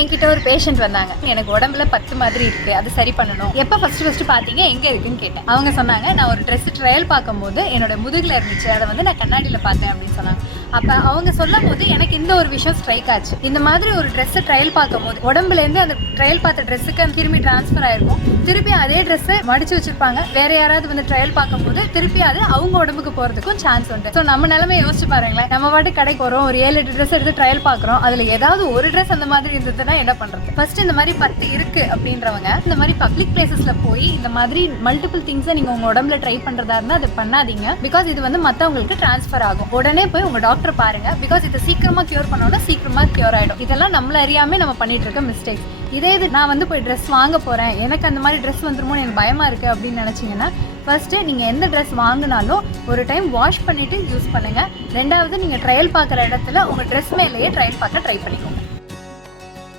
என்கிட்ட ஒரு பேஷண்ட் வந்தாங்க, எனக்கு உடம்புல 10 மாதிரி இருக்கு, அது சரி பண்ணணும், எப்போ ஃபர்ஸ்ட் பார்த்தீங்க, எங்க இருக்குன்னு கேட்டேன். அவங்க சொன்னாங்க, நான் ஒரு ட்ரெஸ் ட்ரையல் பார்க்கும்போது என்னோட முதுகுல இருந்துச்சு, அதை வந்து நான் கண்ணாடியில் பார்த்தேன் அப்படின்னு சொன்னாங்க. அப்போ அவங்க சொல்லும் போது எனக்கு இந்த ஒரு விஷயம் ஸ்ட்ரைக் ஆச்சு. இந்த மாதிரி ஒரு ட்ரெஸ்ஸை ட்ரையல் பார்க்கும் போது உடம்புலேருந்து அந்த ட்ரையல் பார்த்த ட்ரெஸ்ஸுக்கு அந்த கிருமி டிரான்ஸ்ஃபர் ஆயிருக்கும், திருப்பி அதே ட்ரெஸ்ஸை மடிச்சு வச்சிருப்பாங்க, வேற யாராவது வந்து ட்ரையல் பார்க்கும்போது திருப்பி அது அவங்க உடம்புக்கு போகிறதுக்கும் சான்ஸ் உண்டு. ஸோ நம்ம நிலைமை யோசிச்சு பாருங்களேன், நம்ம பாட்டு கடைக்கு போகிறோம், ஒரு 7-8 ட்ரெஸ் எடுத்து ட்ரையல் பார்க்குறோம், அதில் ஏதாவது ஒரு ட்ரெஸ் அந்த மாதிரி இருந்ததுன்னா என்ன பண்ணுறது? ஃபர்ஸ்ட் இந்த மாதிரி 10 இருக்கு அப்படின்றவங்க இந்த மாதிரி பப்ளிக் பிளேசஸ்ல போய் இந்த மாதிரி மல்டிபிள் திங்ஸை நீங்கள் உங்கள் உடம்புல ட்ரை பண்ணுறதா இருந்தால் அதை பண்ணாதீங்க. பிகாஸ் இது வந்து மற்றவங்களுக்கு ட்ரான்ஸ்ஃபர் ஆகும். உடனே போய் உங்கள் டாக்டர் பாருங்க. பிகாஸ் இதை சீக்கிரமாக கியூர் பண்ணோம்னா சீக்கிரமாக கியூர் ஆகிடும். இதெல்லாம் நம்மள அறியாமல் நம்ம பண்ணிட்டு இருக்க மிஸ்டேக்ஸ். இதே இது நான் வந்து போய் ட்ரெஸ் வாங்க போகிறேன், எனக்கு அந்த மாதிரி ட்ரெஸ் வந்துருமோன்னு எனக்கு பயமாக இருக்குது அப்படின்னு நினச்சிங்கன்னா ஃபர்ஸ்ட்டு நீங்கள் எந்த ட்ரெஸ் வாங்கினாலும் ஒரு டைம் வாஷ் பண்ணிவிட்டு யூஸ் பண்ணுங்கள். ரெண்டாவது நீங்கள் ட்ரையல் பார்க்குற இடத்துல உங்கள் ட்ரெஸ் மேலேயே ட்ரையல் பார்க்க ட்ரை பண்ணிக்கோங்க.